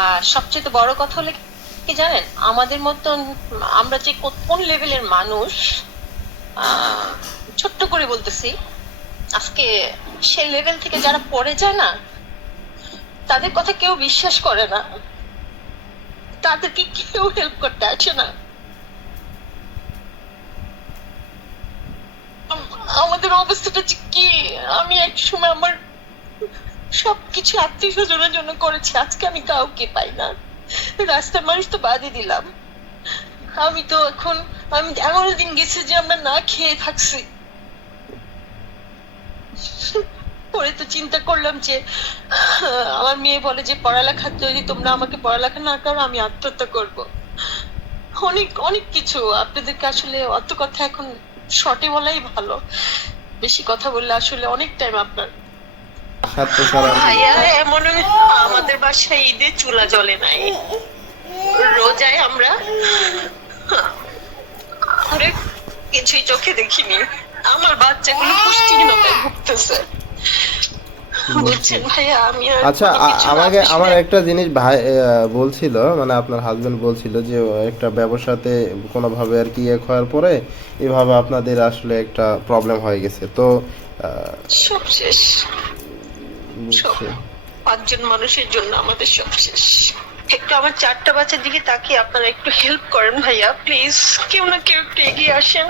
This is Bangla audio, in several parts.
আর সবচেয়ে বড় কথা হলো কি জানেন? আমাদের মতন আমরা যে কোন লেভেলের মানুষ ছোট্ট করে বলতেছি, আজকে সে লেভেল থেকে যারা পড়ে যায় না, তাদের কথা কেউ বিশ্বাস করে না। তাদেরকে কেউ হেল্প করতে আসে না। আমাদের অবস্থাটা কি? আমি এক সময় আমার সবকিছু আত্মীয় স্বজনের জন্য করেছি। আজকে আমি কাউকে পাই না। রাস্তার মানুষ তো বাদই দিলাম। আমি তো এখন, আমি এমন দিন গেছে যে আমরা না খেয়ে থাকছি। পরে তো চিন্তা করলাম যে, আমার মেয়ে বলে যে, পড়ালেখা যদি তোমরা আমাকে পড়ালেখা না করো, আমি আত্মহত্যা করব। অনেক অনেক কিছু। আপনাদেরকে আসলে অত কথা এখন শর্টে বলাই ভালো। বেশি কথা বললে আসলে অনেক টাইম আপনার স্বার্থ ছাড়া আমাদের বাসায় ঈদে চুলা জ্বলে নাই। রোজায় আমরা আমরা কিছুই চোখে দেখিনি। আমার বাচ্চাগুলো পুষ্টিহীনতায় ভুগতেছে আচ্ছা আমাকে আমার একটা জিনিস ভাই বলছিল মানে আপনার হাজবেন্ড বলছিল যে একটা ব্যবসাতে কোনোভাবে আর কি ইয়ে হওয়ার পরে এভাবে আপনাদের আসলে একটা প্রবলেম হয়ে গেছে। তো সব শেষ। পাঁচজন মানুষের জন্য আমাদের সব শেষ। একটু আমার চারটা বাচ্চার দিকে তাকিয়ে আপনারা একটু হেল্প করেন ভাইয়া প্লিজ কেউ না কেউ একটু এগিয়ে আসেন।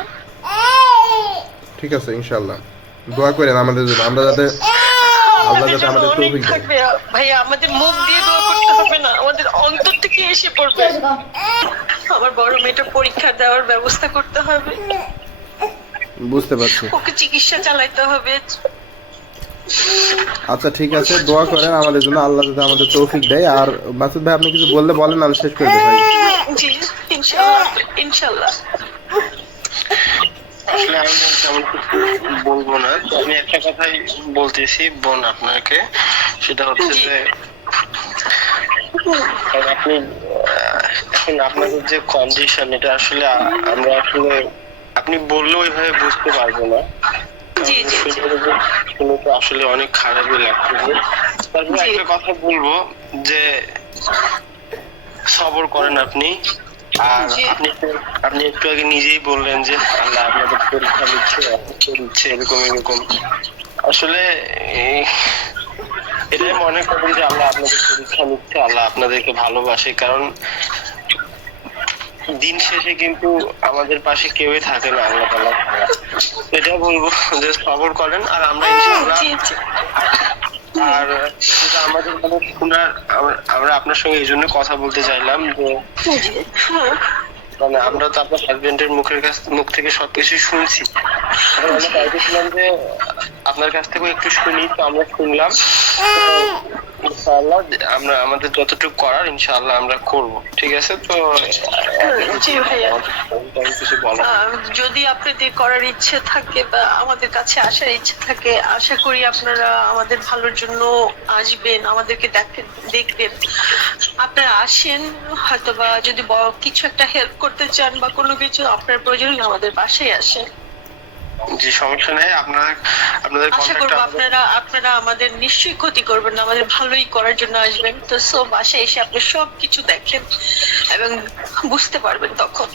ঠিক আছে ইনশাল্লাহ দোয়া করেন আমাদের জন্য। আমরা যাতে আল্লাহ যাতে আমাদের তৌফিক থাকবে। ভাইয়া আমাদের মুখ দিয়ে দোয়া করতে হবে না। আমাদের অন্তর থেকে এসে পড়বে। আমার বড় মেয়েটা পরীক্ষা দেওয়ার ব্যবস্থা করতে হবে। বুঝতে পারছি। ওকে চিকিৎসা চালাইতে হবে। আচ্ছা ঠিক আছে দোয়া করেন আমাদের জন্য আল্লাহ যাতে আমাদের তৌফিক দেয়। আর মাসুদ ভাই আপনি কিছু বললে বলেন আমি শেষ করে ভাই জি আসলে আমি তেমন কিছু বলব না। আমি একটা কথাই বলতেছি বোন আপনাকে। সেটা হচ্ছে যে কারণ আপনি এখন আপনাদের যে কন্ডিশন এটা আসলে আমরা আসলে আপনি বললেও ওইভাবে বুঝতে পারব না। আসলে অনেক খারাপই লাগতেছে। তারপরে একটা কথা বলব যে সবর করেন আপনি। আর আপনি একটু- আপনি একটু আগে নিজেই বললেন যে আল্লাহ আপনাদের পরীক্ষা দিচ্ছে দিচ্ছে এরকম এরকম। আসলে এই- এটাই মনে করেন যে আল্লাহ আপনাদের পরীক্ষা নিচ্ছে আল্লাহ আপনাদেরকে ভালোবাসে। কারণ দিন শেষে কিন্তু আমাদের পাশে কেউই থাকে না আল্লাহ তালা এটা বলব যে সবর করেন আর আমরা জি আর আমাদের মানে আমরা- আপনার সঙ্গে এই জন্য কথা বলতে চাইলাম যে হ্যাঁ মানে আমরা তো আপনার হাজবেন্ডের মুখের কাছ মুখ থেকে সবকিছু শুনছি। আমরা চাইতেছিলাম যে আপনার কাছ থেকেও একটু শুনি তো আমরা শুনলাম। ইনশাআল্লাহ, আমরা আমাদের যতটুকু করার ইনশাআল্লাহ আমরা করব, ঠিক আছে? তো যদি আপনাদের করার ইচ্ছে থাকে বা আমাদের কাছে আসার ইচ্ছে থাকে, আশা করি আপনারা আমাদের ভালোর জন্য আসবেন, আমাদেরকে দেখবেন। আপনারা আসেন হয়তো বা যদি কিছু একটা হেল্প করতে চান বা কোনো কিছু আপনার প্রয়োজন আমাদের বাসায় আসেন। যে সমস্যা নেই। আপনারা আপনাদের আশা করব আপনারা আপনারা আমাদের নিশ্চয়ই ক্ষতি করবেন না আমাদের ভালোই করার জন্য আসবেন। তো সো বাসায় এসে আপনি সব কিছু দেখেন এবং বুঝতে পারবেন তখন।